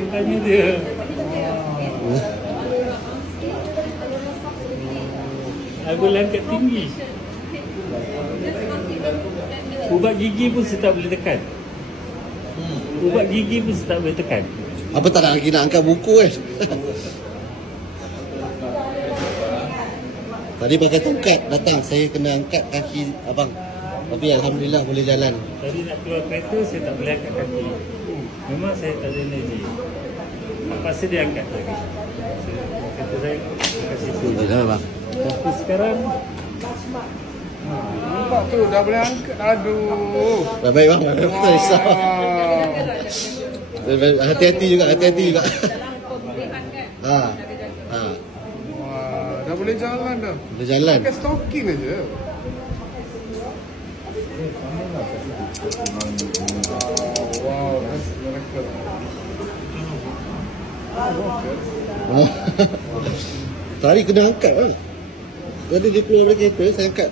saya tanya dia. I boleh angkat tinggi. Ubat gigi pun saya tak boleh tekan. Ubat gigi pun saya tak boleh tekan. Apa tak nak lagi nak angkat buku kan? Tadi pakai tongkat datang, saya kena angkat kaki abang. Tapi alhamdulillah boleh jalan. Tadi nak keluar kereta saya tak boleh angkat kaki. Memang saya tak ada energi. Lepas dia angkat lagi. Kata saya kat situ. Dah bang. Tapi sekarang Nampak tu dah boleh angkat. Aduh. Dah baik bang, tak risau. Hati-hati juga, hati-hati juga. Ha. Ha. Wah, dah boleh jalan dah. Boleh jalan. Pakai stocking aja. Wow, that's miracle. Tadi kena angkat lah. Tadi dia keluar dari kereta, saya angkat